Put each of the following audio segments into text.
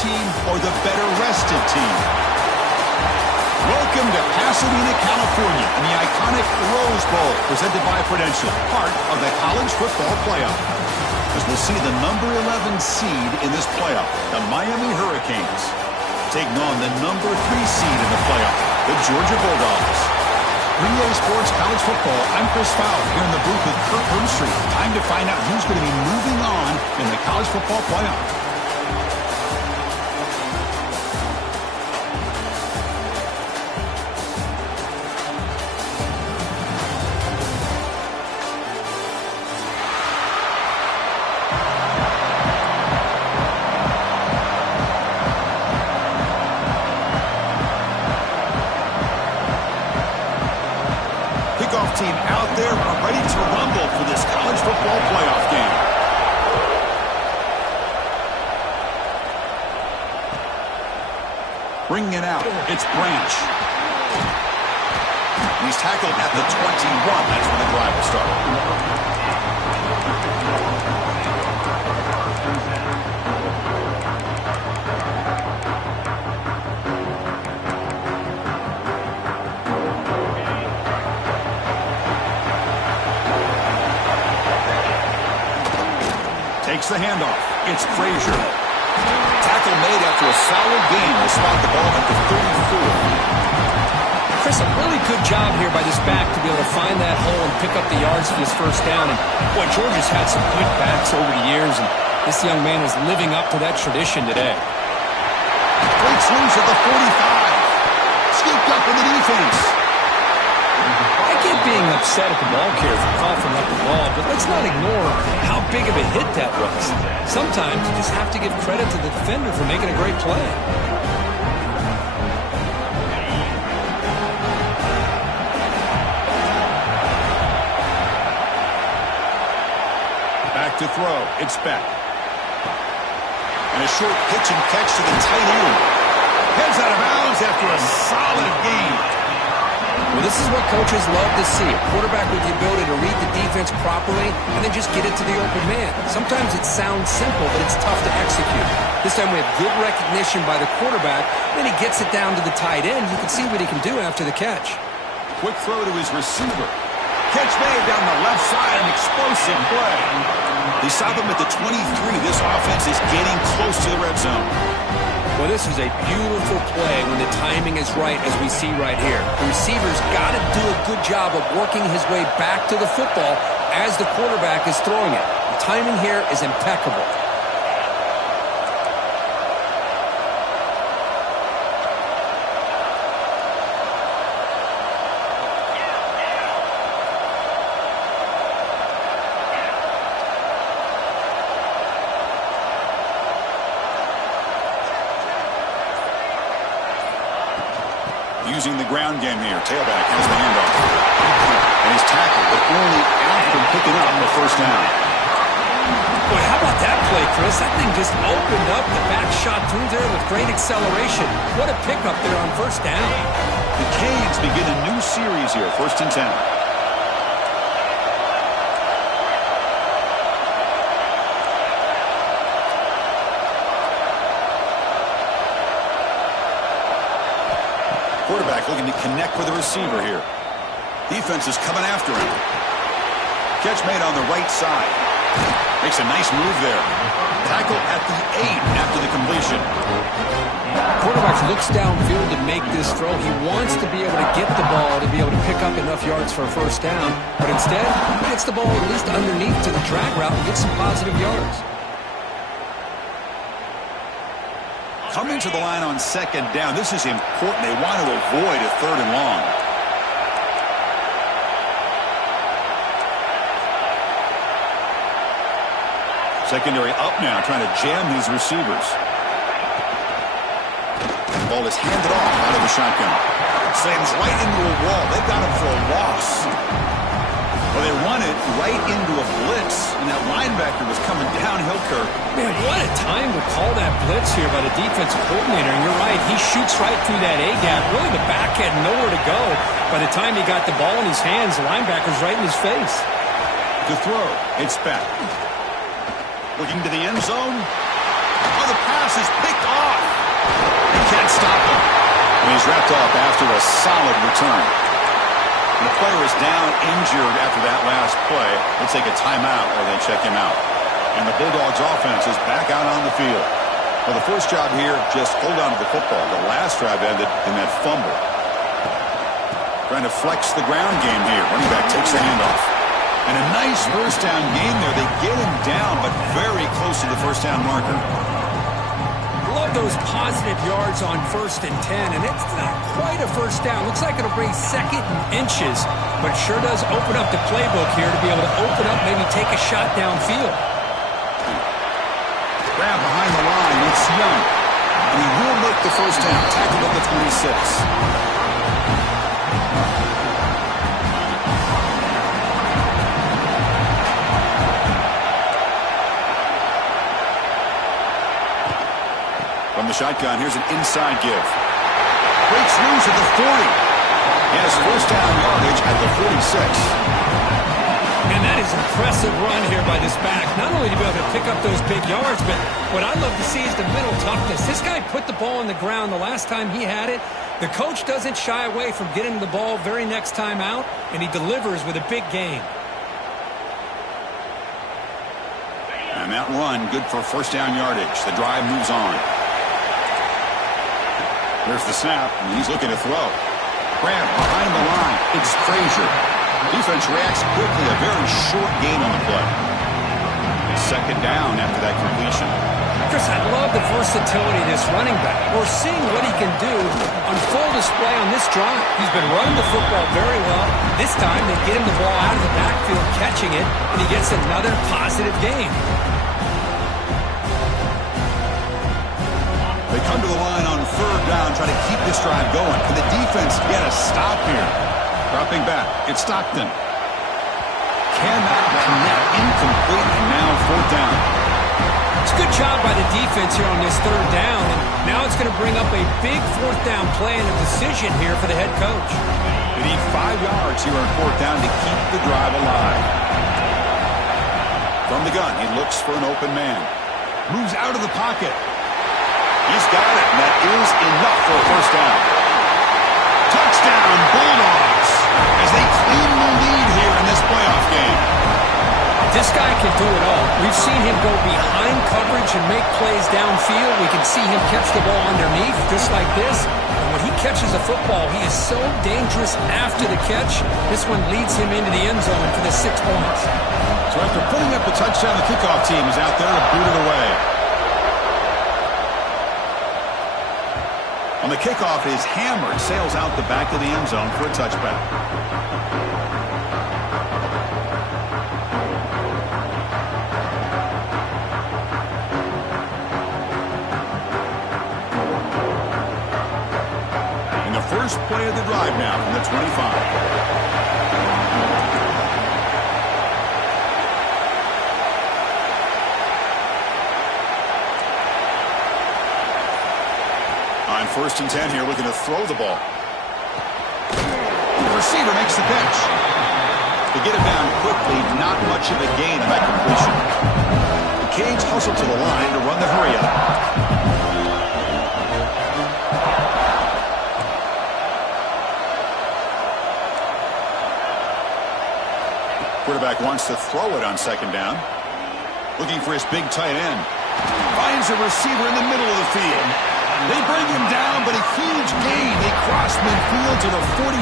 team or the better rested team? Welcome to Pasadena, California, in the iconic Rose Bowl, presented by Prudential, part of the College Football Playoff. As we'll see the number 11 seed in this playoff, the Miami Hurricanes, taking on the number 3 seed in the playoff, the Georgia Bulldogs. 3A Sports College Football, I'm Chris Fowler, here in the booth with Kurt Broomstreet. Time to find out who's going to be moving on in the College Football Playoff. Team out there ready to rumble for this college football playoff game. Bringing it out, it's Branch. He's tackled at the 21. That's when the drive will start. Takes the handoff. It's Frazier. Tackle made after a solid gain to spot the ball at the 34. Chris, a really good job here by this back to be able to find that hole and pick up the yards for his first down. And boy, Georgia's had some good backs over the years, and this young man is living up to that tradition today. Breaks loose at the 45. Scooped up in the defense. I get being upset at the ball carrier for coughing up the ball, but let's not ignore how big of a hit that was. Sometimes you just have to give credit to the defender for making a great play. Back to throw. It's Beck. And a short pitch and catch to the tight end. Heads out of bounds after a solid gain. Well, this is what coaches love to see. A quarterback with the ability to read the defense properly and then just get it to the open man. Sometimes it sounds simple, but it's tough to execute. This time we have good recognition by the quarterback. Then he gets it down to the tight end. You can see what he can do after the catch. Quick throw to his receiver. Catch made down the left side. An explosive play. They saw them at the 23. This offense is getting close to the red zone. Well, this is a beautiful play when the timing is right, as we see right here. The receiver's got to do a good job of working his way back to the football as the quarterback is throwing it. The timing here is impeccable. Using the ground game here. Tailback has the handoff. And he's tackled, but only after picking up the first down. Boy, how about that play, Chris? That thing just opened up. The back shot through there with great acceleration. What a pickup there on first down. The Canes begin a new series here, 1st and 10. Quarterback looking to connect with the receiver here. Defense is coming after him. Catch made on the right side. Makes a nice move there. Tackle at the 8 after the completion. Quarterback looks downfield to make this throw. He wants to be able to get the ball to be able to pick up enough yards for a first down. But instead, he gets the ball at least underneath to the drag route and gets some positive yards. Coming to the line on 2nd down. This is important. They want to avoid a 3rd and long. Secondary up now, trying to jam these receivers. Ball is handed off out of the shotgun. Slams right into a wall. They've got him for a loss. Well, they run it right into a blitz, and that linebacker was coming downhill, Kirk. Man, what a time to call that blitz here by the defensive coordinator. And you're right, he shoots right through that A-gap. Really, the back had nowhere to go. By the time he got the ball in his hands, the linebacker's right in his face. To throw, it's back. Looking to the end zone. Oh, the pass is picked off. They can't stop him. And he's wrapped up after a solid return. And the player is down injured after that last play. They'll take a timeout or they check him out. And the Bulldogs offense is back out on the field. Well, the first job here, just hold on to the football. The last drive ended in that fumble. Trying to flex the ground game here. Running back takes the handoff. And a nice first down game there. They get him down, but very close to the first down marker. Love those positive yards on 1st and 10, and it's not quite a first down. Looks like it'll bring 2nd and inches, but sure does open up the playbook here to be able to open up, maybe take a shot downfield. Grab behind the line. It's Young. And he will make the first down. Tackled at the 26. From the shotgun, here's an inside give. Breaks loose at the 40. He has first down yardage at the 46. And that is an impressive run here by this back. Not only to be able to pick up those big yards, but what I love to see is the mental toughness. This guy put the ball on the ground the last time he had it. The coach doesn't shy away from getting the ball very next time out, and he delivers with a big gain. And that run, good for first down yardage. The drive moves on. There's the snap, and he's looking to throw. Grab behind the line. It's Frazier. Defense reacts quickly. A very short gain on the play. Second down after that completion. Chris, I love the versatility of this running back. We're seeing what he can do on full display on this drive. He's been running the football very well. This time, they get him the ball out of the backfield, catching it, and he gets another positive gain. They come to the line on 3rd down, trying to keep this drive going. Can the defense get a stop here? Dropping back, it's Stockton. Cannot connect, incomplete, and now 4th down. It's a good job by the defense here on this 3rd down, and now it's going to bring up a big 4th down play and a decision here for the head coach. They need 5 yards here on 4th down to keep the drive alive. From the gun, he looks for an open man. Moves out of the pocket. He's got it, and that is enough for a first down. Touchdown, Bulldogs, as they claim the lead here in this playoff game. This guy can do it all. We've seen him go behind coverage and make plays downfield. We can see him catch the ball underneath, just like this. And when he catches a football, he is so dangerous after the catch. This one leads him into the end zone for the 6 points. So after putting up the touchdown, the kickoff team is out there to boot it away. On the kickoff, it is hammered, sails out the back of the end zone for a touchback. And the first play of the drive now from the 25. On 1st and 10 here, looking to throw the ball. The receiver makes the catch. They get it down quickly, not much of a gain on that completion. The Canes hustle to the line to run the hurry up. Quarterback wants to throw it on 2nd down. Looking for his big tight end. Finds a receiver in the middle of the field. They bring him down, but a huge gain. They cross midfield to the 49.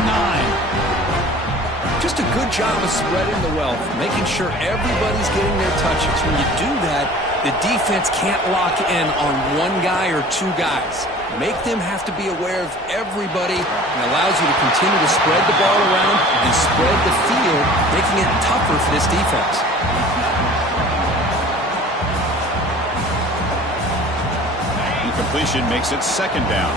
Just a good job of spreading the wealth, making sure everybody's getting their touches. When you do that, the defense can't lock in on one guy or 2 guys. Make them have to be aware of everybody, and allows you to continue to spread the ball around and spread the field, making it tougher for this defense. Completion makes it 2nd down.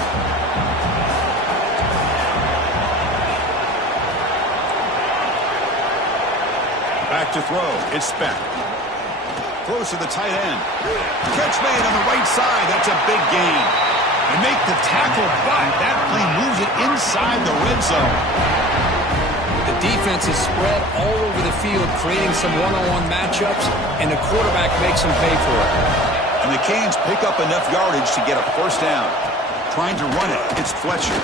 Back to throw. It's Speck. Throws to the tight end. Catch made on the right side. That's a big gain. They make the tackle, but that play moves it inside the red zone. The defense is spread all over the field, creating some one-on-one matchups, and the quarterback makes them pay for it. And the Canes pick up enough yardage to get a first down. Trying to run it, it's Fletcher.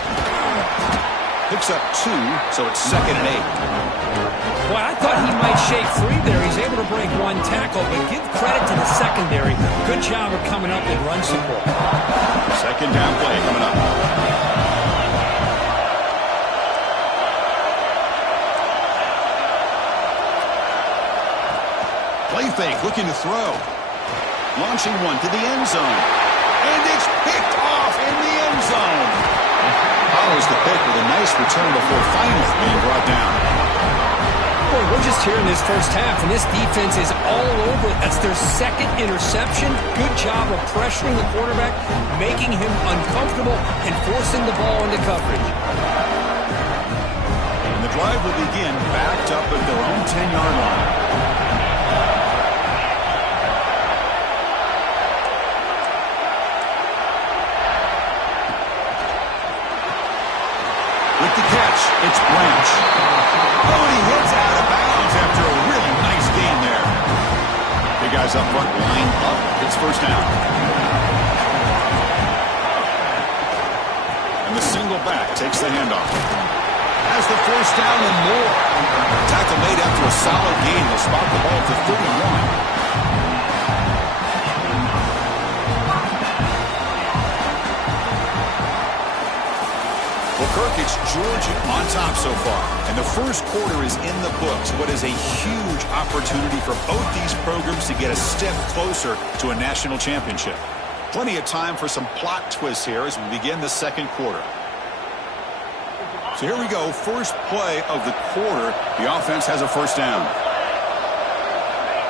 Picks up 2, so it's 2nd and 8. Well, I thought he might shake free there. He's able to break 1 tackle, but give credit to the secondary. Good job of coming up and run support. 2nd down play coming up. Play fake, looking to throw. Launching one to the end zone. And it's picked off in the end zone. Follows the pick with a nice return before finally being brought down. Boy, we're just here in this first half, and this defense is all over it. That's their 2nd interception. Good job of pressuring the quarterback, making him uncomfortable, and forcing the ball into coverage. And the drive will begin backed up at their own 10-yard line. With the catch, it's Branch. Oh, and he heads out of bounds after a really nice gain there. Big guys up front, line up. It's first down. And the single back takes the handoff. Has the first down and more. Tackle made after a solid gain. They'll spot the ball to 31. Well, Kirk, it's Georgia on top so far. And the first quarter is in the books. What is a huge opportunity for both these programs to get a step closer to a national championship. Plenty of time for some plot twists here as we begin the second quarter. So here we go. First play of the quarter. The offense has a first down.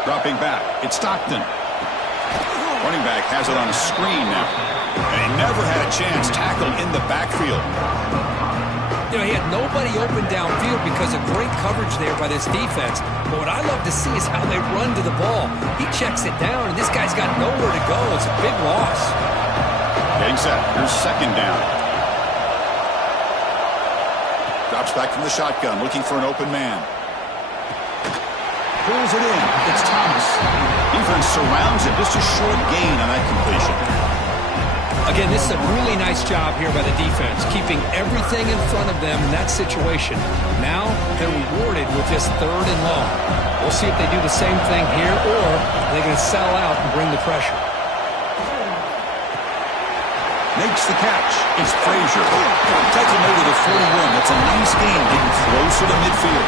Dropping back. It's Stockton. Running back has it on a screen now. And he never had a chance tackled in the backfield. You know, he had nobody open downfield because of great coverage there by this defense. But what I love to see is how they run to the ball. He checks it down, and this guy's got nowhere to go. It's a big loss. Getting set. Here's second down. Drops back from the shotgun, looking for an open man. Pulls it in. It's Thomas. Defense surrounds it. Just a short gain on that completion. Again, this is a really nice job here by the defense, keeping everything in front of them in that situation. Now they're rewarded with this 3rd and long. We'll see if they do the same thing here, or they're going to sell out and bring the pressure. Makes the catch. It's Frazier. Tackle made to the 41. That's a nice gain, getting closer to midfield.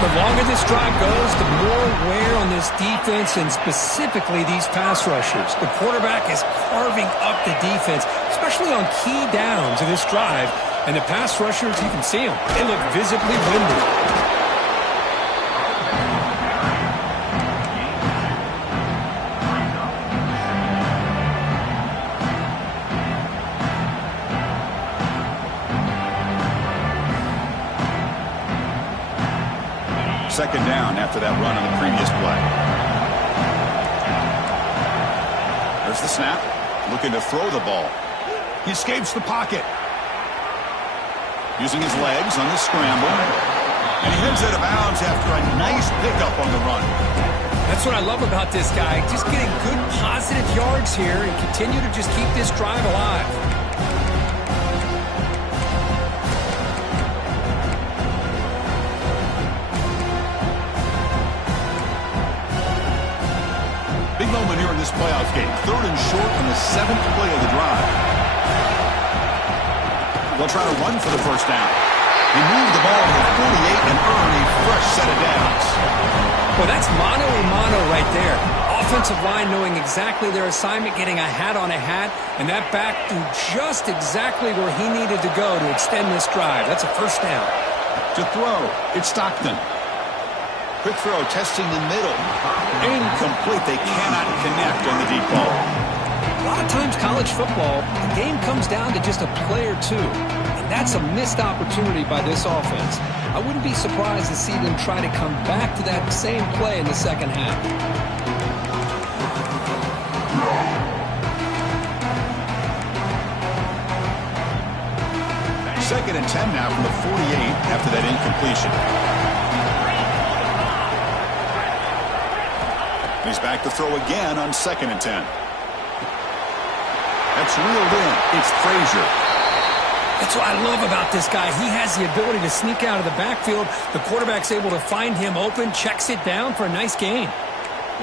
The longer this drive goes, the more wear on this defense and specifically these pass rushers. The quarterback is carving up the defense, especially on key downs in this drive. And the pass rushers, you can see them. They look visibly winded. Second down after that run on the previous play. There's the snap. Looking to throw the ball. He escapes the pocket. Using his legs on the scramble. And he heads out of bounds after a nice pickup on the run. That's what I love about this guy. Just getting good positive yards here and continue to just keep this drive alive. Big moment here in this playoff game. 3rd and short on the 7th play of the drive. They'll try to run for the first down. He moved the ball to the 48 and earned a fresh set of downs. Well, that's mano a mano right there. Offensive line knowing exactly their assignment, getting a hat on a hat, and that back threw just exactly where he needed to go to extend this drive. That's a first down. To throw, it's Stockton. Quick throw, testing the middle. Incomplete. They cannot connect on the deep ball. A lot of times college football, the game comes down to just a play or two. And that's a missed opportunity by this offense. I wouldn't be surprised to see them try to come back to that same play in the second half. Second and 10 now from the 48 after that incompletion. He's back to throw again on 2nd and 10. That's reeled in. It's Frazier. That's what I love about this guy. He has the ability to sneak out of the backfield. The quarterback's able to find him open, checks it down for a nice gain.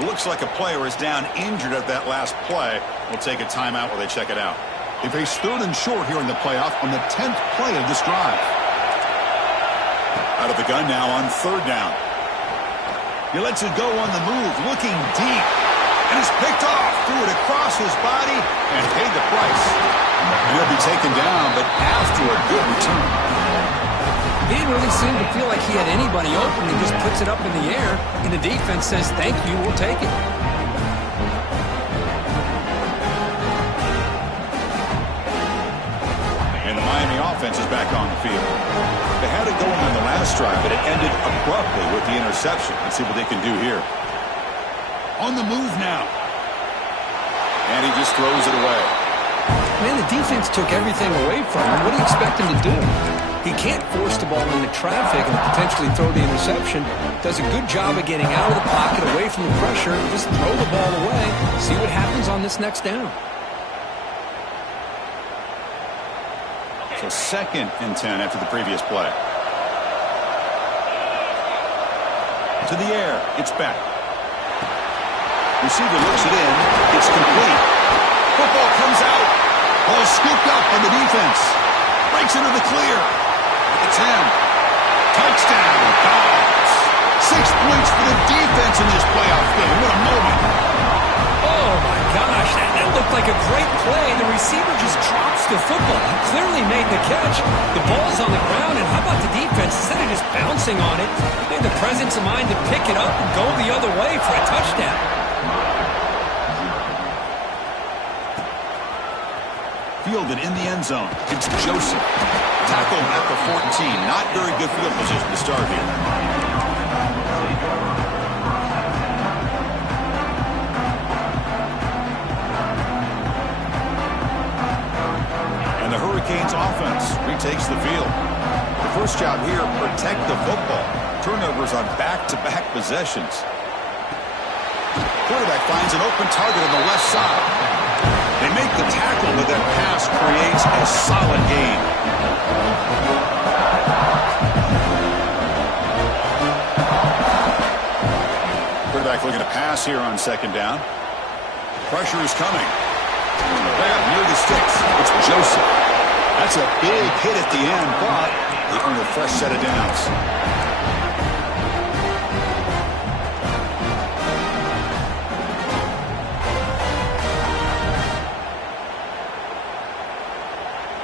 Looks like a player is down injured at that last play. We'll take a timeout while they check it out. They face 3rd and short here in the playoff on the 10th play of this drive. Out of the gun now on 3rd down. He lets it go on the move, looking deep. And it's picked off. Threw it across his body and paid the price. And he'll be taken down, but after a good return. He didn't really seem to feel like he had anybody open. He just puts it up in the air, and the defense says, thank you, we'll take it. And the Miami offense is back on the field. They had it going on the last drive, but it ended abruptly with the interception. Let's see what they can do here. On the move now. And he just throws it away. Man, the defense took everything away from him. What do you expect him to do? He can't force the ball into traffic and potentially throw the interception. Does a good job of getting out of the pocket, away from the pressure, and just throw the ball away. See what happens on this next down. So 2nd and 10 after the previous play. To the air. It's back. Receiver looks it in. It's complete. Football comes out. Ball scooped up on the defense. Breaks into the clear. At the 10. Touchdown. Dogs. 6 points for the defense in this playoff game. What a moment. Oh, my gosh. That looked like a great play. The receiver just drops the football. He clearly made the catch. The ball's on the ground, and how about the defense? Instead of just bouncing on it, they had the presence of mind to pick it up and go the other way for a touchdown. Fielded in the end zone. It's Joseph. Tackled at the 14. Not very good field position to start here. And the Hurricanes offense retakes the field. The first job here, protect the football. Turnovers on back-to-back possessions. Quarterback finds an open target on the left side. They make the tackle, but that pass creates a solid gain. Quarterback looking to pass here on 2nd down. Pressure is coming. Way up near the sticks. It's Joseph. That's a big hit at the end, but they earn a fresh set of downs.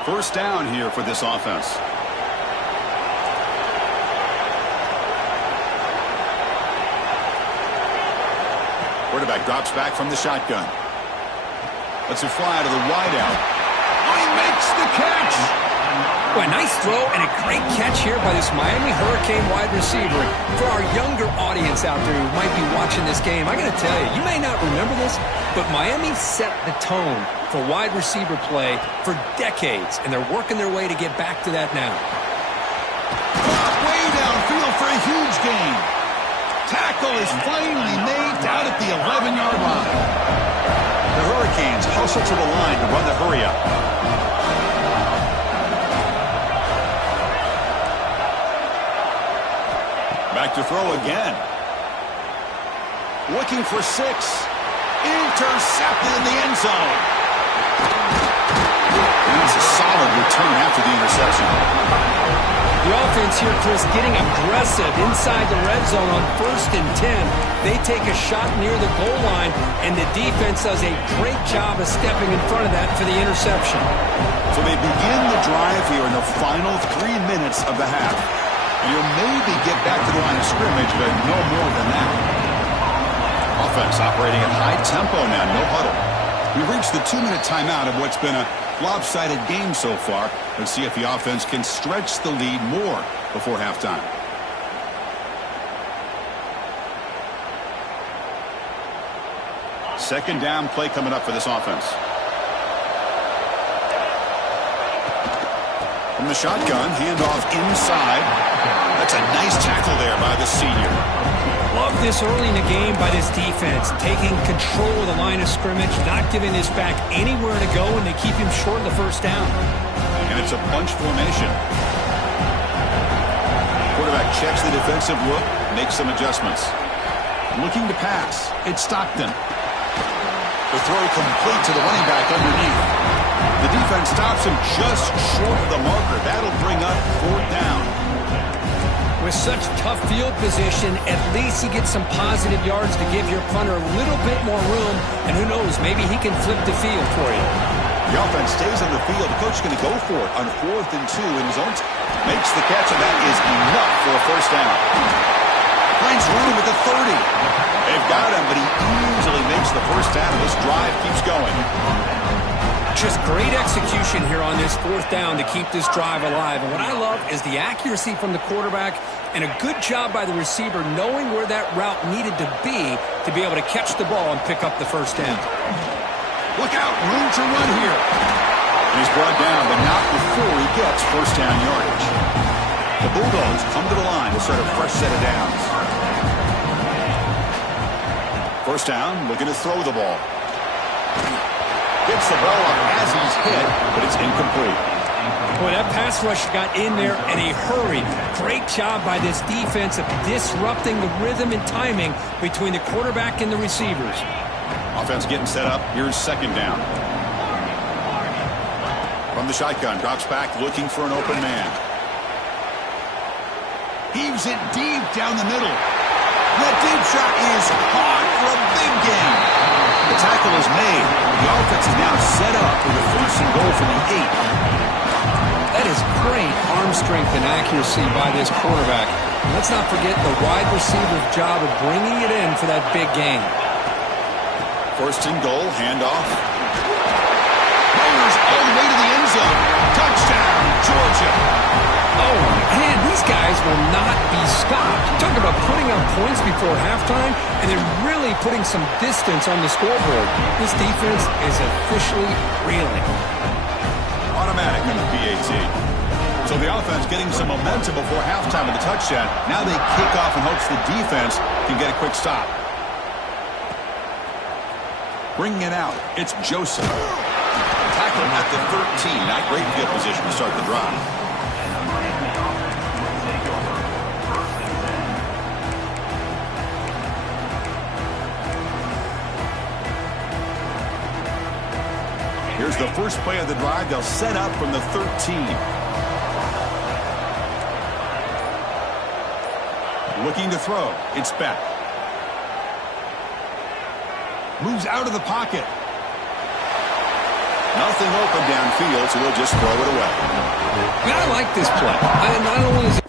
First down here for this offense. Quarterback drops back from the shotgun. Lets it fly to the wideout. Oh, he makes the catch! Well, a nice throw and a great catch here by this Miami Hurricane wide receiver. For our younger audience out there who might be watching this game, I got to tell you, you may not remember this, but Miami set the tone for wide receiver play for decades, and they're working their way to get back to that now. Way downfield for a huge gain. Tackle is finally made down at the 11-yard line. The Hurricanes hustle to the line to run the hurry-up. Back to throw again. Looking for 6. Intercepted in the end zone. And it's a solid return after the interception. The offense here, Chris, getting aggressive inside the red zone on 1st and 10. They take a shot near the goal line, and the defense does a great job of stepping in front of that for the interception. So they begin the drive here in the final 3 minutes of the half. And you'll maybe get back to the line of scrimmage, but no more than that. Offense operating at high tempo now, no huddle. We've reached the 2-minute timeout of what's been a lopsided game so far. Let's see if the offense can stretch the lead more before halftime. Second down play coming up for this offense. From the shotgun, handoff inside. That's a nice tackle there by the senior. Love this early in the game by this defense, taking control of the line of scrimmage, not giving this back anywhere to go, and they keep him short of the first down. And it's a bunch formation. Quarterback checks the defensive look, makes some adjustments. Looking to pass. It's Stockton. The throw complete to the running back underneath. The defense stops him just short of the marker. That'll bring up 4th down. With such tough field position, at least he gets some positive yards to give your punter a little bit more room, and who knows, maybe he can flip the field for you. The offense stays on the field. The coach is going to go for it on 4th and 2 in his own. Makes the catch, and that is enough for a first down. Finds room at the 30. They've got him, but he easily makes the first down. This drive keeps going. Just great execution here on this 4th down to keep this drive alive. And what I love is the accuracy from the quarterback and a good job by the receiver knowing where that route needed to be able to catch the ball and pick up the first down. Look out, room to run here. And he's brought down, but not before he gets first down yardage. The Bulldogs come to the line to start a fresh set of downs. First down, looking to throw the ball. Gets the ball up as he's hit, but it's incomplete. Boy, that pass rush got in there in a hurry. Great job by this defense of disrupting the rhythm and timing between the quarterback and the receivers. Offense getting set up. Here's second down. From the shotgun, drops back looking for an open man. Heaves it deep down the middle. The deep shot is caught for a big gain. The tackle is made. The offense is now set up for the first and goal from the 8. That is great arm strength and accuracy by this quarterback. And let's not forget the wide receiver's job of bringing it in for that big gain. First and goal, handoff. Fires all the way to the end zone. Touchdown, Georgia. Oh, man, these guys will not be stopped. Talk about putting up points before halftime and then really putting some distance on the scoreboard. This defense is officially reeling. Automatic on the PAT. So the offense getting some momentum before halftime with the touchdown. Now they kick off in hopes the defense can get a quick stop. Bringing it out, it's Joseph. Tackle at the 13. Not great field position to start the drive. Here's the first play of the drive. They'll set up from the 13. Looking to throw. It's Beck. Moves out of the pocket. Nothing open downfield, so they'll just throw it away. I like this play. Not only is it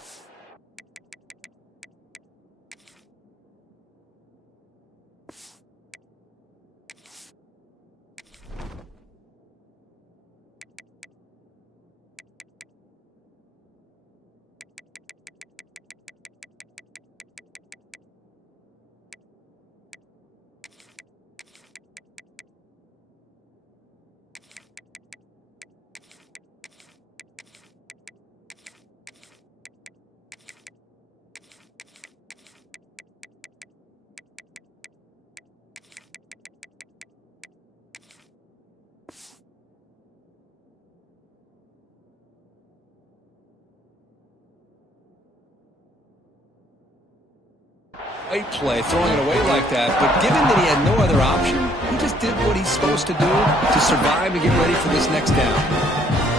great play throwing it away like that, but given that he had no other option, he just did what he's supposed to do to survive and get ready for this next down.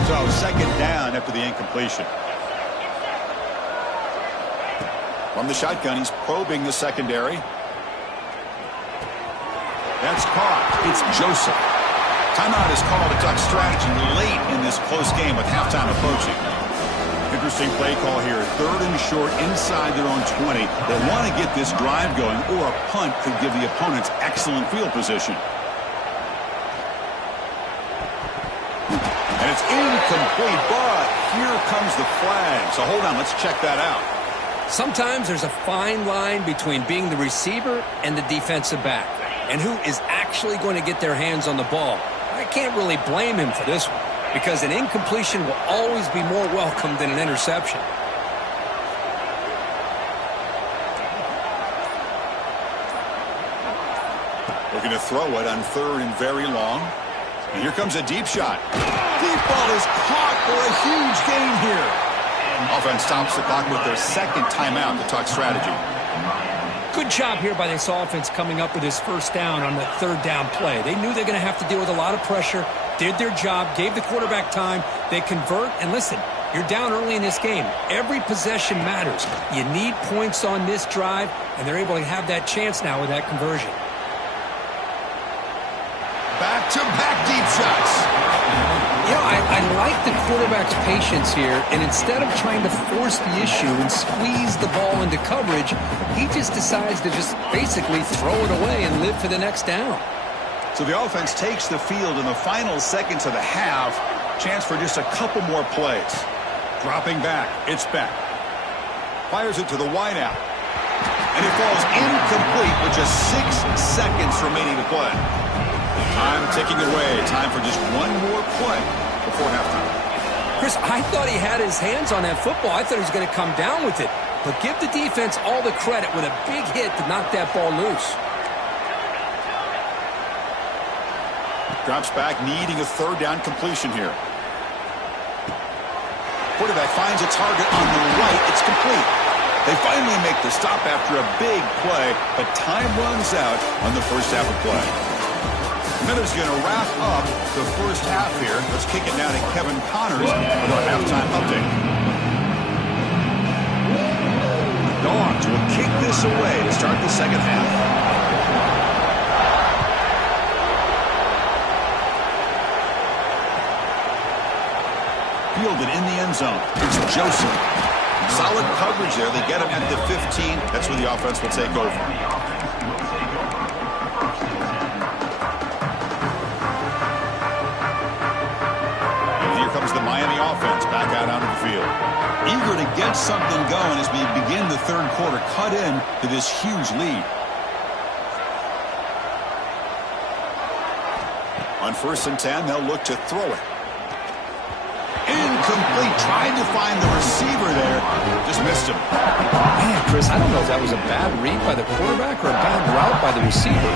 So second down after the incompletion. From the shotgun, he's probing the secondary. That's caught. It's Joseph. Timeout is called to talk strategy late in this close game with halftime approaching. Interesting play call here. Third and short inside their own 20. They want to get this drive going, or a punt could give the opponents excellent field position. And it's incomplete, but here comes the flag. So hold on, let's check that out. Sometimes there's a fine line between being the receiver and the defensive back, and who is actually going to get their hands on the ball. I can't really blame him for this one, because an incompletion will always be more welcome than an interception. Looking to throw it on 3rd and very long. And here comes a deep shot. Deep ball is caught for a huge gain here. Offense stops the clock with their 2nd timeout to talk strategy. Good job here by this offense coming up with this 1st down on that 3rd down play. They knew they're going to have to deal with a lot of pressure, did their job, gave the quarterback time. They convert, and listen, you're down early in this game. Every possession matters. You need points on this drive, and they're able to have that chance now with that conversion. Back-to-back deep shots. You know, I like the quarterback's patience here, and instead of trying to force the issue and squeeze the ball into coverage, he just decides to just basically throw it away and live for the next down. So the offense takes the field in the final seconds of the half. Chance for just a couple more plays. Dropping back, it's Beck. Fires it to the wideout. And it falls incomplete with just 6 seconds remaining to play. Time ticking away. Time for just one more play before halftime. Chris, I thought he had his hands on that football. I thought he was going to come down with it. But give the defense all the credit with a big hit to knock that ball loose. Drops back, needing a 3rd down completion here. Quarterback finds a target on the right. It's complete. They finally make the stop after a big play, but time runs out on the first half of play. Miller's going to wrap up the first half here. Let's kick it now to Kevin Connors with our halftime update. Dogs will kick this away to start the second half. Fielded in the end zone. It's Joseph. Solid coverage there. They get him at the 15. That's where the offense will take over. The Miami offense back out onto the field. Eager to get something going as we begin the 3rd quarter. Cut in to this huge lead. On 1st and 10, they'll look to throw it. Incomplete. Tried to find the receiver there. Just missed him. Man, Chris, I don't know if that was a bad read by the quarterback or a bad route by the receiver.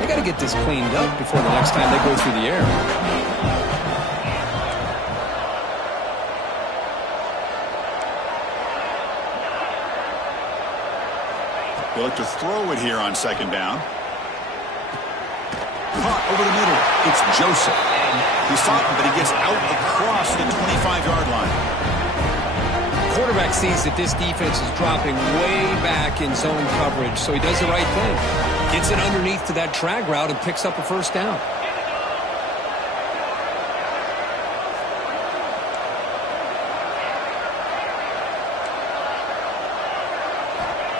They got to get this cleaned up before the next time they go through the air. They look to throw it here on 2nd down. Caught over the middle. It's Joseph. He's sought him, but he gets out across the 25-yard line. Quarterback sees that this defense is dropping way back in zone coverage, so he does the right thing. Gets it underneath to that drag route and picks up a 1st down.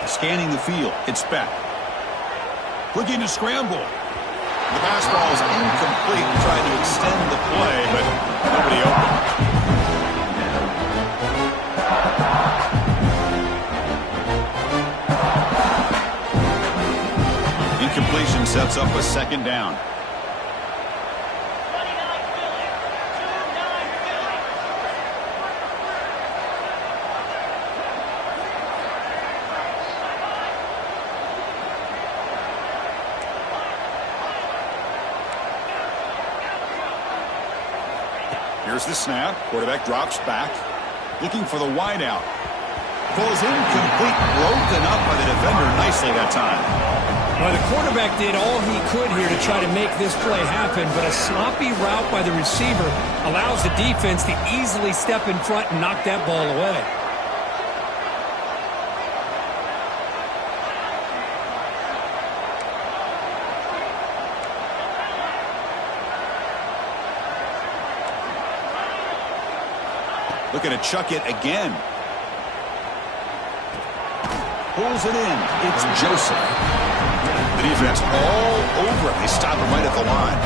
Scanning the field. It's Beck. Looking to scramble. The pass ball is incomplete. Trying to extend the play, but nobody open. Incompletion sets up a 2nd down. Here's the snap. Quarterback drops back. Looking for the wideout. Falls incomplete. Broken up by the defender nicely that time. Well, the quarterback did all he could here to try to make this play happen, but a sloppy route by the receiver allows the defense to easily step in front and knock that ball away. Looking to chuck it again. Pulls it in. It's Joseph. The defense all over it. They stop him right at the line.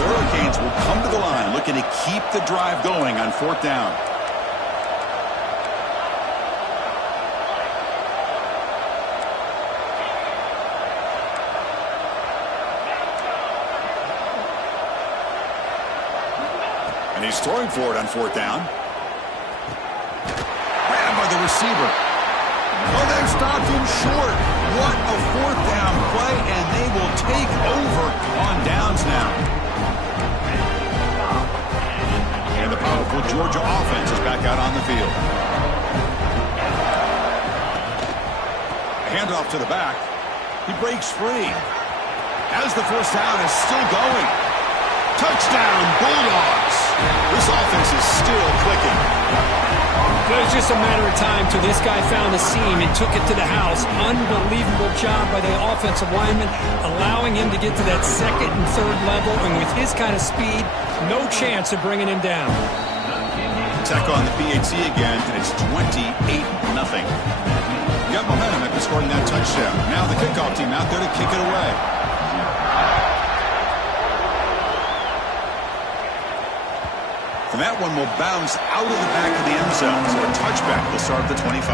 The Hurricanes will come to the line looking to keep the drive going on 4th down. And he's throwing for it on 4th down. Grabbed by the receiver. Oh, they've stopped him short. What a fourth down play, and they will take over on downs now. And the powerful Georgia offense is back out on the field. Handoff to the back. He breaks free. As the first down is still going. Touchdown, Bulldogs. This offense is still clicking. It was just a matter of time till this guy found the seam and took it to the house. Unbelievable job by the offensive lineman, allowing him to get to that second and third level. And with his kind of speed, no chance of bringing him down. Tech on the PAT again, and it's 28-0. Got momentum after scoring that touchdown. Now the kickoff team out there to kick it away. And that one will bounce out of the back of the end zone. So a touchback will start at the 25.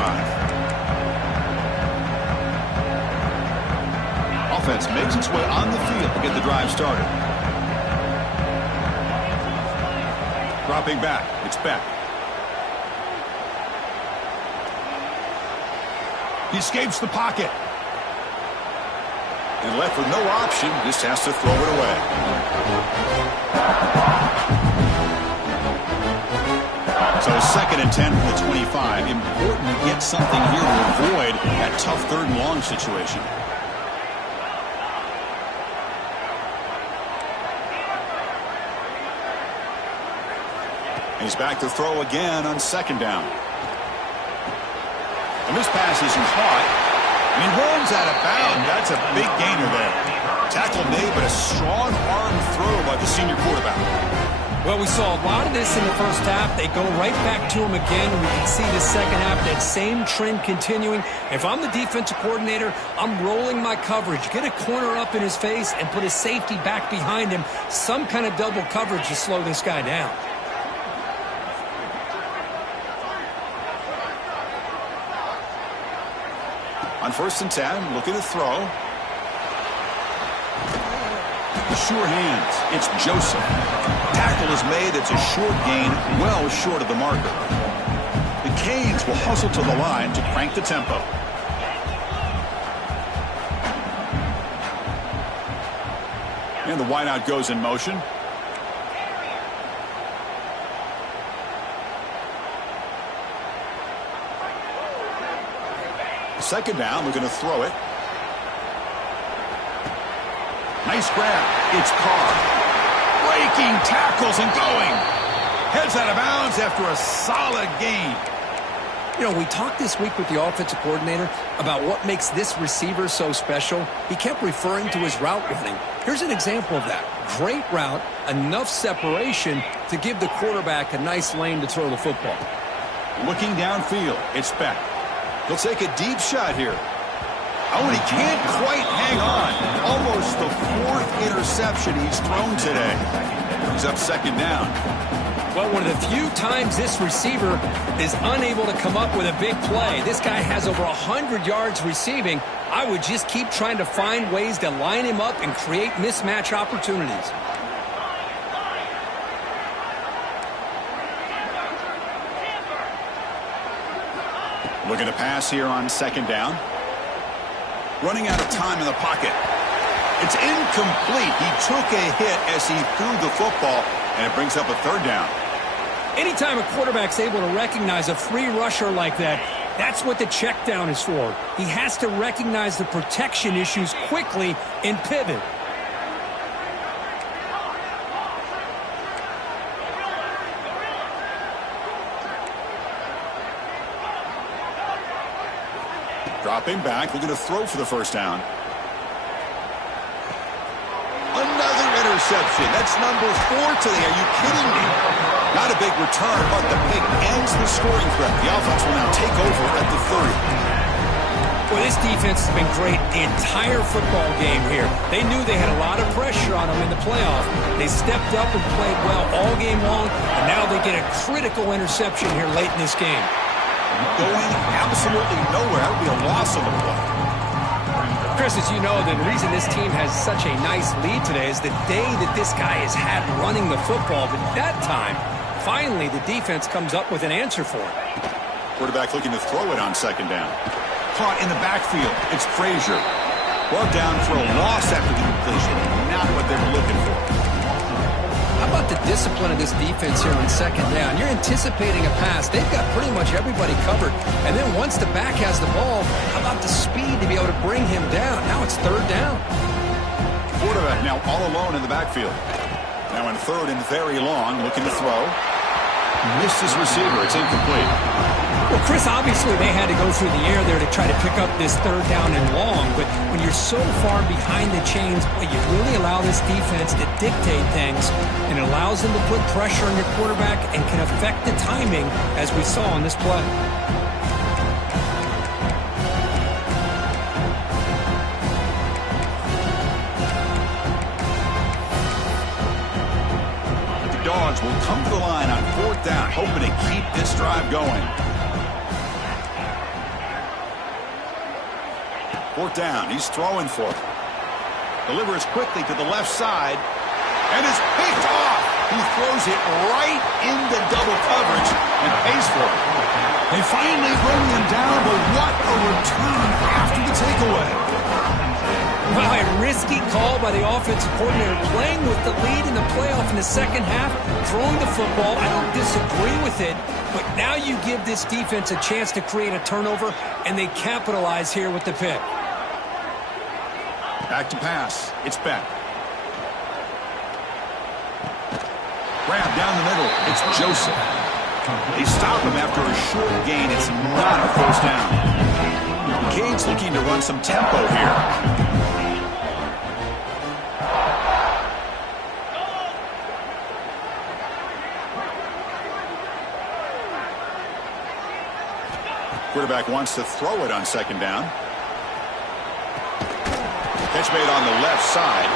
Offense makes its way on the field to get the drive started. Dropping back. It's Beck. He escapes the pocket. And left with no option, just has to throw it away. So 2nd and 10 from the 25. Important to get something here to avoid that tough 3rd and long situation. He's back to throw again on 2nd down. And this pass isn't caught. And he runs out of bounds. That's a big gainer there. Tackle made, but a strong arm throw by the senior quarterback. Well, we saw a lot of this in the first half. They go right back to him again, and we can see the second half, that same trend continuing. If I'm the defensive coordinator, I'm rolling my coverage. Get a corner up in his face and put his safety back behind him. Some kind of double coverage to slow this guy down. On 1st and 10, looking to throw. Sure hands. It's Joseph. Tackle is made. It's a short gain, well short of the marker. The Canes will hustle to the line to crank the tempo. And the wideout goes in motion. Second down, we're going to throw it. Nice grab. It's Carr. Breaking tackles and going. Heads out of bounds after a solid gain. You know, we talked this week with the offensive coordinator about what makes this receiver so special. He kept referring to his route running. Here's an example of that. Great route, enough separation to give the quarterback a nice lane to throw the football. Looking downfield, it's Beck. He'll take a deep shot here. Oh, and he can't quite hang on. Almost the 4th interception he's thrown today. He's up 2nd down. Well, one of the few times this receiver is unable to come up with a big play. This guy has over 100 yards receiving. I would just keep trying to find ways to line him up and create mismatch opportunities. Looking to pass here on 2nd down. Running out of time in the pocket. It's incomplete. He took a hit as he threw the football, and it brings up a 3rd down. Anytime a quarterback's able to recognize a free rusher like that, that's what the check down is for. He has to recognize the protection issues quickly and pivot. Dropping back, looking to throw for the 1st down. Another interception. That's number 4 today. Are you kidding me? Not a big return, but the pick ends the scoring threat. The offense will now take over at the 30. Well, this defense has been great the entire football game here. They knew they had a lot of pressure on them in the playoff. They stepped up and played well all game long, and now they get a critical interception here late in this game. Going absolutely nowhere. That would be a loss on the play. Chris, as you know, the reason this team has such a nice lead today is the day that this guy has had running the football. But that time, finally, the defense comes up with an answer for it. Quarterback looking to throw it on 2nd down. Caught in the backfield. It's Frazier. Brought down for a loss after the completion. Not what they were looking for. How about the discipline of this defense here on second down? You're anticipating a pass. They've got pretty much everybody covered. And then once the back has the ball, how about the speed to be able to bring him down? Now it's third down. Quarterback now all alone in the backfield. Now in third and very long, looking to throw. Missed his receiver. It's incomplete. Well, Chris, obviously they had to go through the air there to try to pick up this third down and long, but when you're so far behind the chains, boy, you really allow this defense to dictate things, and it allows them to put pressure on your quarterback and can affect the timing, as we saw on this play. The Dogs will come to the line on fourth down, hoping to keep this drive going. Fourth down, he's throwing for it. Delivers quickly to the left side, and is picked off. He throws it right into double coverage and pays for it. They finally bring him down, but what a return after the takeaway. Well, a risky call by the offensive coordinator, playing with the lead in the playoff in the second half, throwing the football. I don't disagree with it, but now you give this defense a chance to create a turnover, and they capitalize here with the pick. Back to pass. It's Beck. Grab down the middle. It's Joseph. They stop him after a short gain. It's not a first down. Cade's looking to run some tempo here. Quarterback wants to throw it on second down. Catch made on the left side.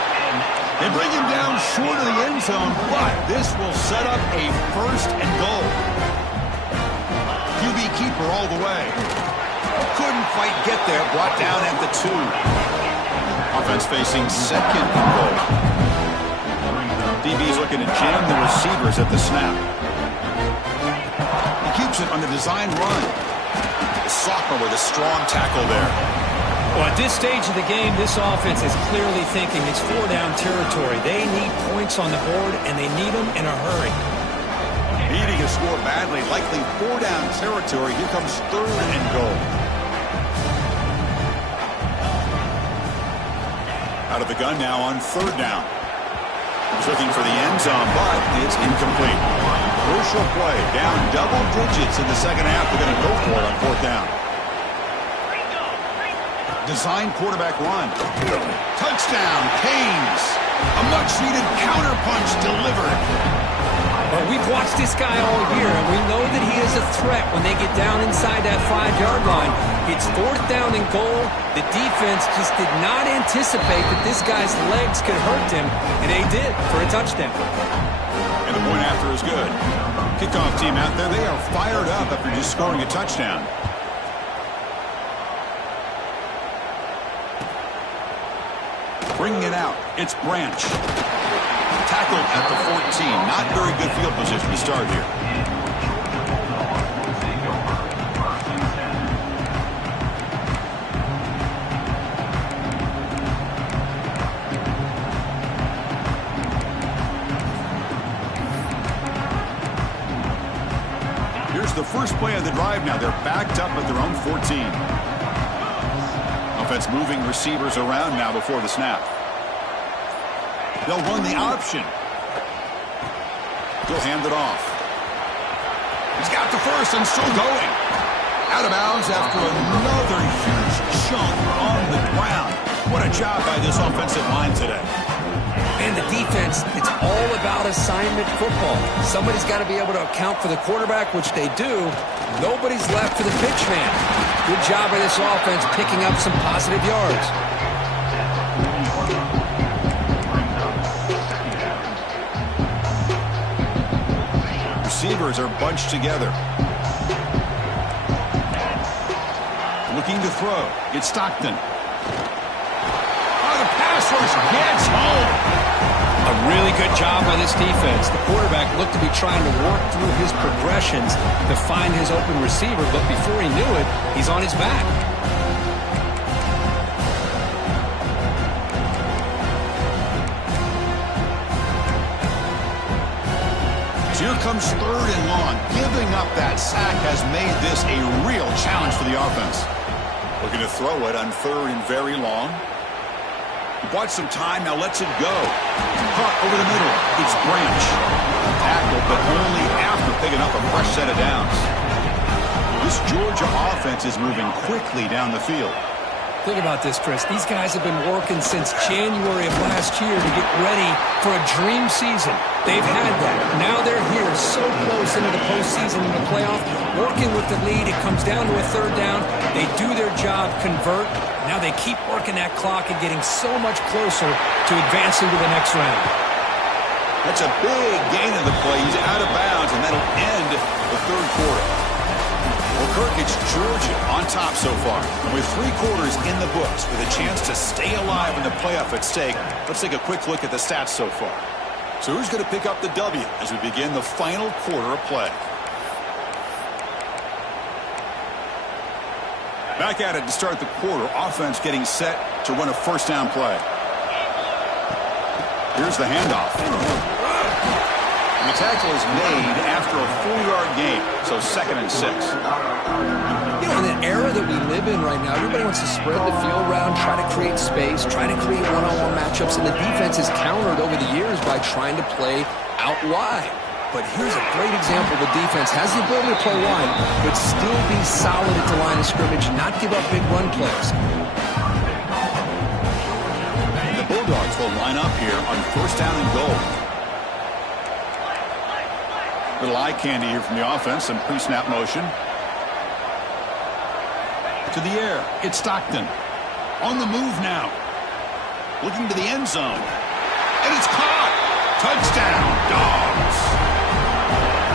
They bring him down short of the end zone, but this will set up a first and goal. QB keeper all the way. Couldn't quite get there. Brought down at the 2. Offense facing second and goal. DB's looking to jam the receivers at the snap. He keeps it on the design run. The sophomore with a strong tackle there. Well, at this stage of the game, this offense is clearly thinking it's four-down territory. They need points on the board, and they need them in a hurry. Needing to score badly, likely four-down territory. Here comes third and goal. Out of the gun now on third down. He's looking for the end zone, but it's incomplete. Crucial play, down double digits in the second half. They're going to go for it on fourth down. Design quarterback run. Touchdown, Canes. A much-needed counterpunch delivered. Well, we've watched this guy all year, and we know that he is a threat when they get down inside that 5-yard line. It's fourth down and goal. The defense just did not anticipate that this guy's legs could hurt him, and they did for a touchdown. And the point after is good. Kickoff team out there, they are fired up after just scoring a touchdown. Bringing it out, it's Branch. Tackled at the 14. Not very good field position to start here. Here's the first play of the drive now. They're backed up at their own 14. Offense moving receivers around now before the snap. They'll run the option. He'll hand it off. He's got the first and still going. Out of bounds after another huge chunk on the ground. What a job by this offensive line today. And the defense, it's all about assignment football. Somebody's got to be able to account for the quarterback, which they do. Nobody's left for the pitch man. Good job by this offense picking up some positive yards. Receivers are bunched together. Looking to throw. It's Stockton. Oh, the pass rush gets home. A really good job by this defense. The quarterback looked to be trying to work through his progressions to find his open receiver, but before he knew it, he's on his back. So here comes 3rd and long. Giving up that sack has made this a real challenge for the offense. Looking to throw it on 3rd and very long. He bought some time, now lets it go. Caught over the middle. It's Branch. Tackled, but only after picking up a fresh set of downs. This Georgia offense is moving quickly down the field. Think about this, Chris. These guys have been working since January of last year to get ready for a dream season. They've had that. Now they're here so close into the postseason and the playoff. Working with the lead, it comes down to a 3rd down. They do their job, convert. Now they keep working that clock and getting so much closer to advancing to the next round. That's a big gain of the play. He's out of bounds, and that'll end the 3rd quarter. Well, Kirk, it's Georgia on top so far. And with 3 quarters in the books, with a chance to stay alive in the playoff at stake, let's take a quick look at the stats so far. So who's going to pick up the W as we begin the final quarter of play? Back at it to start the quarter. Offense getting set to run a 1st down play. Here's the handoff. And the tackle is made after a 4-yard gain, so 2nd and 6. You know, in the era that we live in right now, everybody wants to spread the field around, try to create space, try to create one-on-one matchups, and the defense is countered over the years by trying to play out wide. But here's a great example. The defense has the ability to play wide, but still be solid at the line of scrimmage, not give up big run plays. The Bulldogs will line up here on 1st down and goal. Little eye candy here from the offense, some pre-snap motion. To the air, it's Stockton. On the move now. Looking to the end zone. And it's caught! Touchdown, Dogs!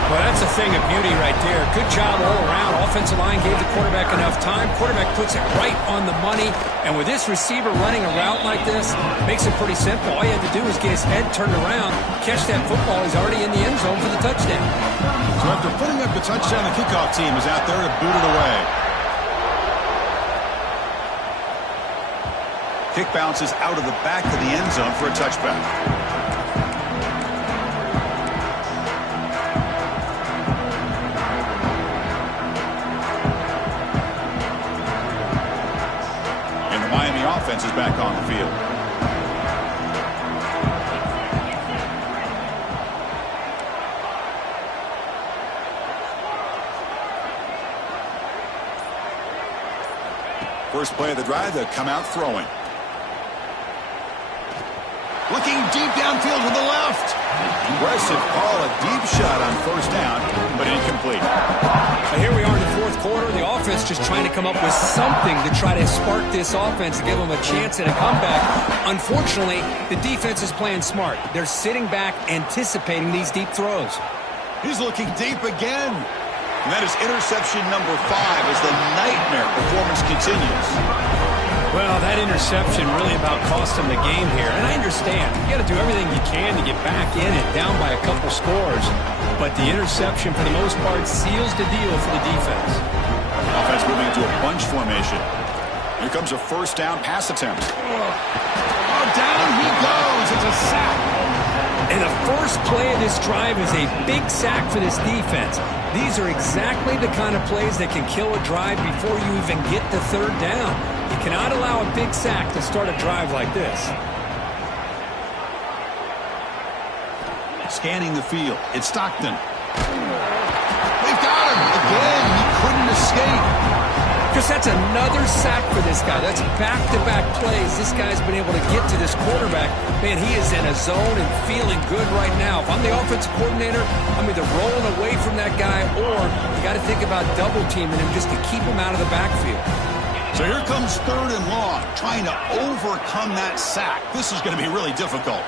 Well, that's a thing of beauty right there. Good job all around. Offensive line gave the quarterback enough time. Quarterback puts it right on the money. And with this receiver running a route like this, makes it pretty simple. All you have to do is get his head turned around, catch that football. He's already in the end zone for the touchdown. So after putting up the touchdown, the kickoff team is out there to boot it away. Kick bounces out of the back of the end zone for a touchback. Offense is back on the field. First play of the drive, they'll come out throwing. Looking deep downfield to the left. Aggressive call, a deep shot on 1st down, but incomplete. Here we are in the 4th quarter. The offense just trying to come up with something to try to spark this offense and give them a chance at a comeback. Unfortunately, the defense is playing smart. They're sitting back, anticipating these deep throws. He's looking deep again. And that is interception number 5 as the nightmare performance continues. Well, that interception really about cost them the game here. And I understand. You got to do everything you can to get back in it, down by a couple scores. But the interception, for the most part, seals the deal for the defense. Offense moving into a bunch formation. Here comes a 1st down pass attempt. Oh, down he goes. It's a sack. And the first play of this drive is a big sack for this defense. These are exactly the kind of plays that can kill a drive before you even get the 3rd down. You cannot allow a big sack to start a drive like this. Scanning the field. It's Stockton. They've got him. Again, he couldn't escape. Because that's another sack for this guy. That's back-to-back plays. This guy's been able to get to this quarterback. Man, he is in a zone and feeling good right now. If I'm the offensive coordinator, I'm either rolling away from that guy or you got to think about double-teaming him just to keep him out of the backfield. So here comes 3rd and long, trying to overcome that sack. This is going to be really difficult.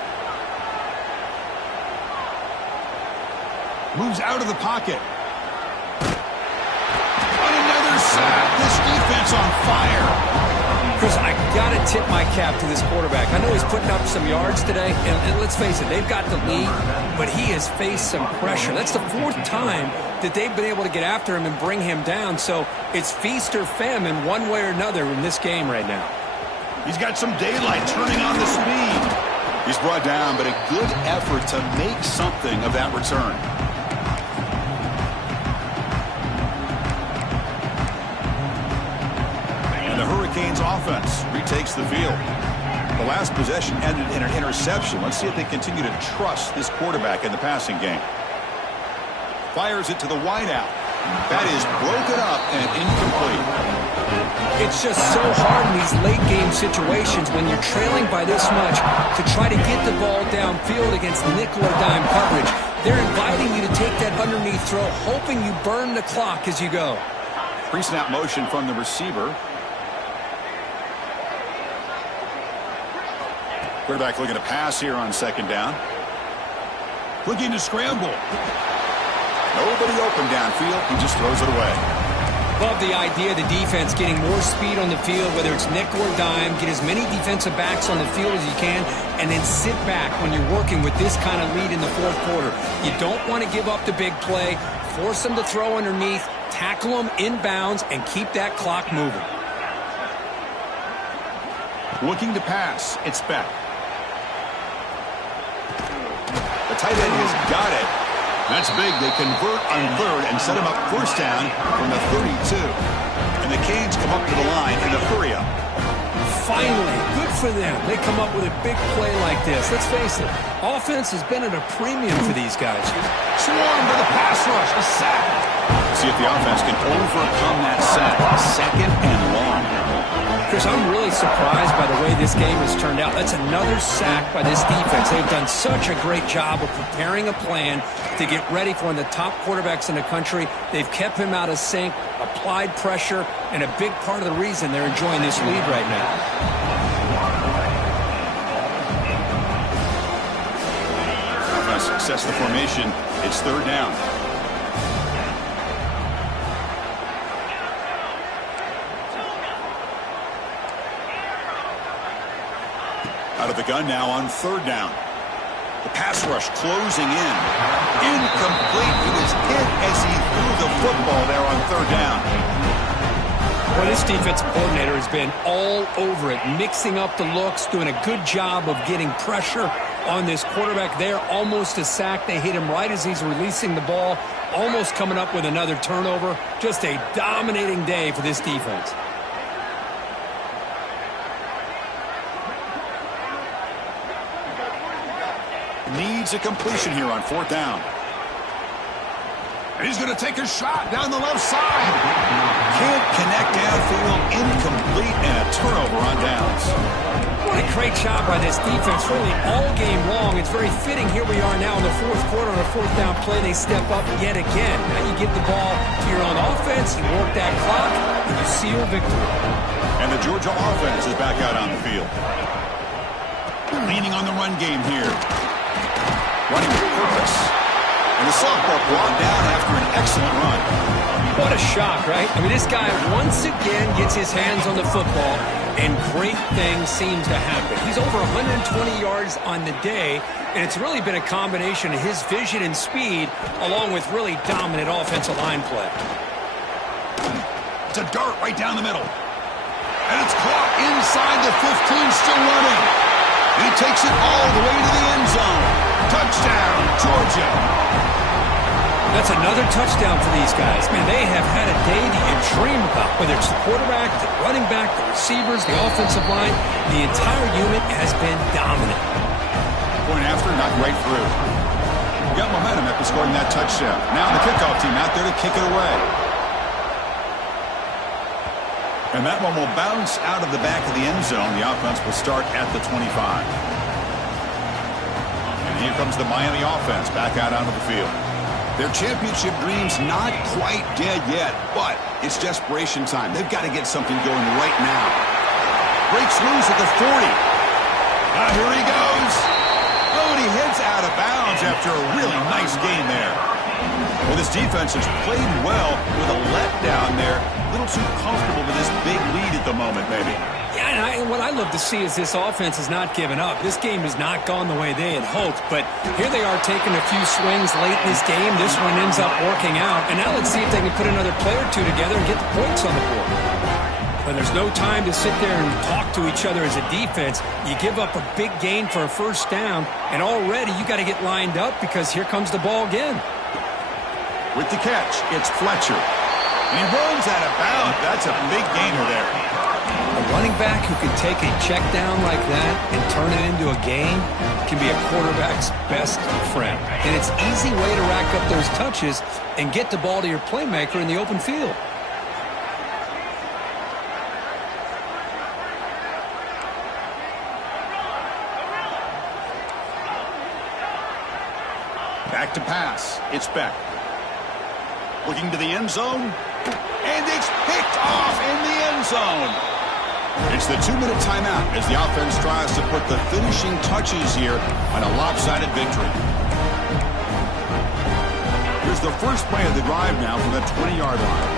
Moves out of the pocket. And another sack. This defense on fire. Chris, I got to tip my cap to this quarterback. I know he's putting up some yards today, and let's face it, they've got the lead, but he has faced some pressure. That's the 4th time that they've been able to get after him and bring him down, so it's feast or famine one way or another in this game right now. He's got some daylight turning on the speed. He's brought down, but a good effort to make something of that return. Canes offense retakes the field. The last possession ended in an interception. Let's see if they continue to trust this quarterback in the passing game. Fires it to the wideout. That is broken up and incomplete. It's just so hard in these late-game situations when you're trailing by this much to try to get the ball downfield against nickel or dime coverage. They're inviting you to take that underneath throw, hoping you burn the clock as you go. Pre-snap motion from the receiver. Quarterback looking to pass here on second down. Looking to scramble. Nobody open downfield. He just throws it away. Love the idea of the defense getting more speed on the field, whether it's nickel or dime. Get as many defensive backs on the field as you can, and then sit back when you're working with this kind of lead in the fourth quarter. You don't want to give up the big play. Force them to throw underneath, tackle them inbounds, and keep that clock moving. Looking to pass. It's Beck. The tight end has got it. That's big. They convert on third and set him up first down from the 32. And the Canes come up to the line in the hurry-up. Finally, good for them. They come up with a big play like this. Let's face it, offense has been at a premium for these guys. Swarm to the pass rush. A sack. See if the offense can overcome that sack. Second and long. Chris, I'm really surprised by the way this game has turned out. That's another sack by this defense. They've done such a great job of preparing a plan to get ready for one of the top quarterbacks in the country. They've kept him out of sync, applied pressure, and a big part of the reason they're enjoying this lead right now. Success the formation. It's third down. Out of the gun now on third down. The pass rush closing in. Incomplete. He was hit as he threw the football there on third down. Well, this defensive coordinator has been all over it, mixing up the looks, doing a good job of getting pressure on this quarterback there. Almost a sack. They hit him right as he's releasing the ball, almost coming up with another turnover. Just a dominating day for this defense. Needs a completion here on fourth down. And he's going to take a shot down the left side. Can't connect downfield. Incomplete and a turnover on downs. What a great job by this defense, really all game long. It's very fitting. Here we are now in the fourth quarter on a fourth down play. They step up yet again. Now you get the ball to your own offense, you work that clock, and you seal victory. And the Georgia offense is back out on the field. Leaning on the run game here. Running with purpose. And the sophomore brought down after an excellent run. What a shock, right? I mean, this guy once again gets his hands on the football, and great things seem to happen. He's over 120 yards on the day, and it's really been a combination of his vision and speed, along with really dominant offensive line play. It's a dart right down the middle. And it's caught inside the 15, still running. He takes it all the way to the end zone. Touchdown, Georgia. That's another touchdown for these guys. Man, they have had a day that you dream about, whether it's the quarterback, the running back, the receivers, the offensive line. The entire unit has been dominant. Point after, not right through. Got momentum after scoring that touchdown. Now the kickoff team out there to kick it away. And that one will bounce out of the back of the end zone. The offense will start at the 25. And here comes the Miami offense back out onto the field. Their championship dreams not quite dead yet, but it's desperation time. They've got to get something going right now. Breaks loose at the 40. Here he goes. Oh, and he heads out of bounds after a really nice game there. Well, this defense has played well with a letdown there. A little too comfortable with this big lead at the moment, maybe. Yeah, and what I love to see is this offense has not given up. This game has not gone the way they had hoped, but here they are taking a few swings late in this game. This one ends up working out, and now let's see if they can put another play or two together and get the points on the board. But there's no time to sit there and talk to each other as a defense. You give up a big gain for a first down, and already you got to get lined up because here comes the ball again. With the catch, it's Fletcher. And he runs out of bounds. That's a big gainer there. A running back who can take a check down like that and turn it into a game can be a quarterback's best friend. And it's an easy way to rack up those touches and get the ball to your playmaker in the open field. Back to pass. It's Beck. Looking to the end zone. And it's picked off in the end zone. It's the 2-minute timeout as the offense tries to put the finishing touches here on a lopsided victory. Here's the first play of the drive now from the 20-yard line.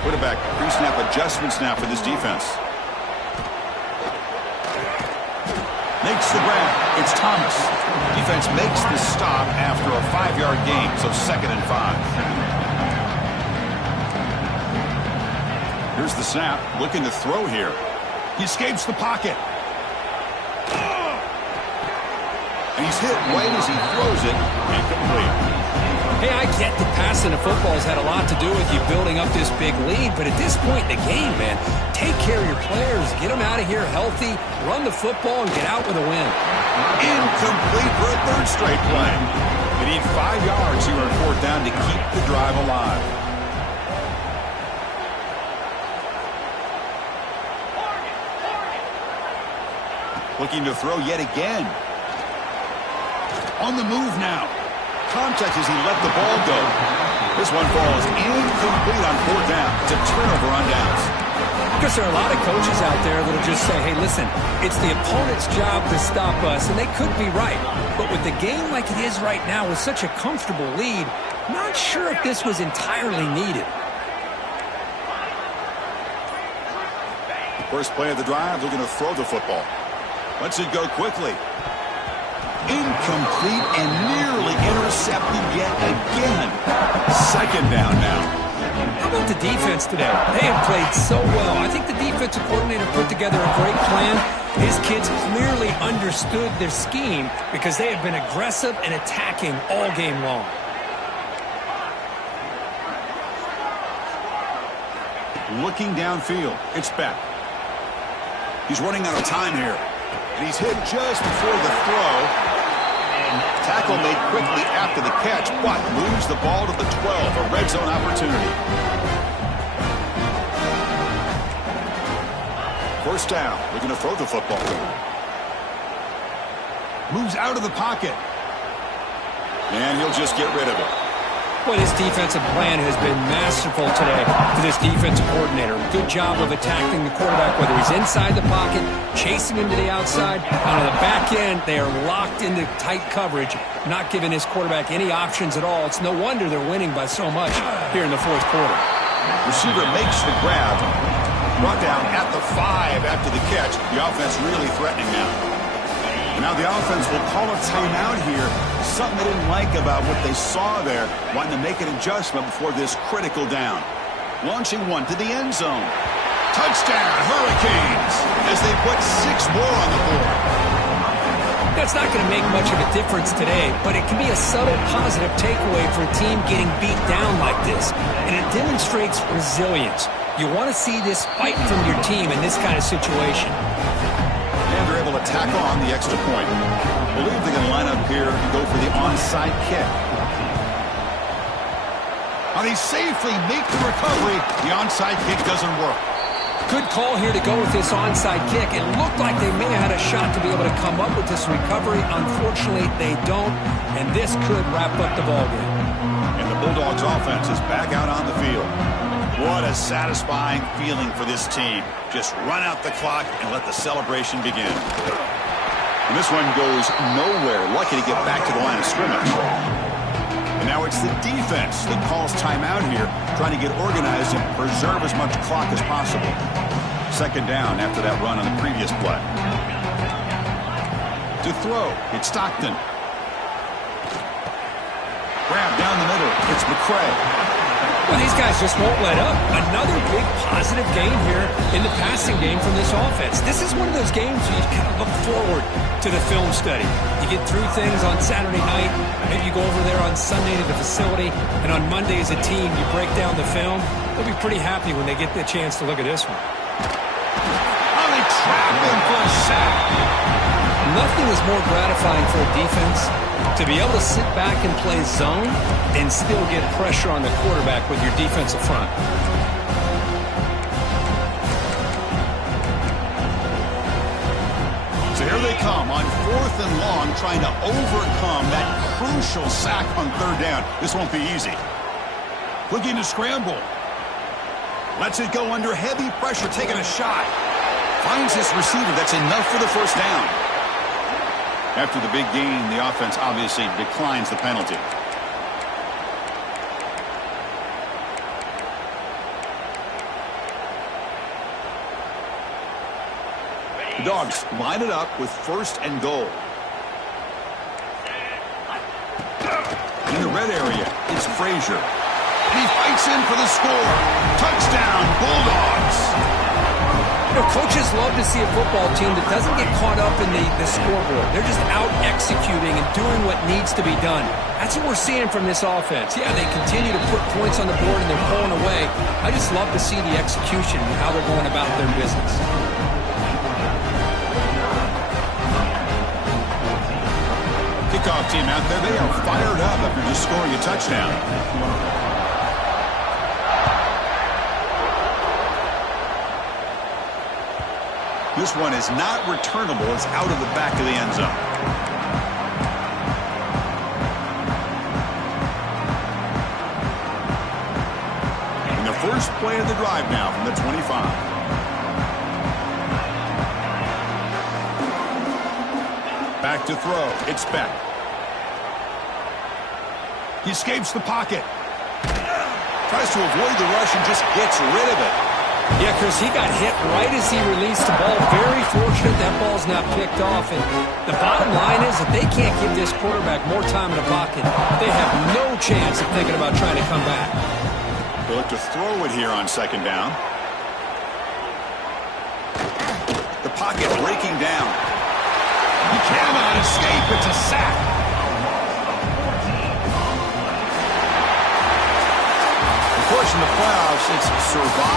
Quarterback pre-snap adjustments now for this defense. Makes the grab. It's Thomas. Defense makes the stop after a 5-yard gain, so 2nd and 5. Here's the snap, looking to throw here. He escapes the pocket. And he's hit right as he throws it, incomplete. Hey, I get that passing the football has had a lot to do with you building up this big lead, but at this point in the game, man, take care of your players, get them out of here healthy, run the football, and get out with a win. Incomplete for a 3rd straight play. They need 5 yards here on 4th down to keep the drive alive. Looking to throw yet again. On the move now. Contact as he let the ball go. This one falls incomplete on 4th down. It's a turnover on downs. Because there are a lot of coaches out there that will just say, hey, listen, it's the opponent's job to stop us, and they could be right. But with the game like it is right now with such a comfortable lead, not sure if this was entirely needed. First play of the drive, they're going to throw the football. Lets it go quickly. Incomplete and nearly intercepted yet again. 2nd down now. How about the defense today? They have played so well. I think the defensive coordinator put together a great plan. His kids clearly understood their scheme because they have been aggressive and attacking all game long. Looking downfield, it's Beck. He's running out of time here. And he's hit just before the throw. And tackle made quickly after the catch, but moves the ball to the 12, a red zone opportunity. 1st down, we're going to throw the football. Moves out of the pocket. And he'll just get rid of it. Boy, this defensive plan has been masterful today for this defensive coordinator. Good job of attacking the quarterback, whether he's inside the pocket, chasing him to the outside. On the back end, they are locked into tight coverage, not giving his quarterback any options at all. It's no wonder they're winning by so much here in the 4th quarter. Receiver makes the grab. Brought down at the 5 after the catch. The offense really threatening now. And now the offense will call a timeout here. Something they didn't like about what they saw there. Wanting to make an adjustment before this critical down. Launching one to the end zone. Touchdown, Hurricanes, as they put 6 more on the board. That's not going to make much of a difference today, but it can be a subtle positive takeaway for a team getting beat down like this. And it demonstrates resilience. You want to see this fight from your team in this kind of situation. And they're able to tackle on the extra point. I believe they're going to line up here and go for the onside kick. And they safely make the recovery. The onside kick doesn't work. Good call here to go with this onside kick. It looked like they may have had a shot to be able to come up with this recovery. Unfortunately, they don't, and this could wrap up the ballgame. And the Bulldogs offense is back out on the field. What a satisfying feeling for this team. Just run out the clock and let the celebration begin. And this one goes nowhere. Lucky to get back to the line of scrimmage. And now it's the defense that calls timeout here, trying to get organized and preserve as much clock as possible. 2nd down after that run on the previous play. To throw, it's Stockton. Grab down the middle, it's McCray. Well, these guys just won't let up. Another big positive game here in the passing game from this offense. This is one of those games where you kind of look forward to the film study. You get through things on Saturday night, maybe you go over there on Sunday to the facility, and on Monday as a team you break down the film, they'll be pretty happy when they get the chance to look at this one. Oh, they trap him for a sack. Nothing is more gratifying for a defense to be able to sit back and play zone and still get pressure on the quarterback with your defensive front. So here they come on 4th and long, trying to overcome that crucial sack on 3rd down. This won't be easy. Looking to scramble. Lets it go under heavy pressure, taking a shot. Finds his receiver. That's enough for the 1st down. After the big gain, the offense obviously declines the penalty. The Dogs line it up with 1st and goal. In the red area, it's Frazier. And he fights in for the score. Touchdown, Bulldogs. You know, coaches love to see a football team that doesn't get caught up in the scoreboard. They're just out executing and doing what needs to be done. That's what we're seeing from this offense. Yeah, they continue to put points on the board and they're pulling away. I just love to see the execution and how they're going about their business. Kickoff team out there, they are fired up after just scoring a touchdown. This one is not returnable. It's out of the back of the end zone. And the first play of the drive now from the 25. Back to throw. It's Beck. He escapes the pocket. Tries to avoid the rush and just gets rid of it. Yeah, Chris, he got hit right as he released the ball. Very fortunate that ball's not picked off. And the bottom line is that they can't give this quarterback more time in the pocket. They have no chance of thinking about trying to come back. They look to throw it here on 2nd down. The pocket breaking down. He cannot escape. It's a sack. Of course, in the playoffs, it's survive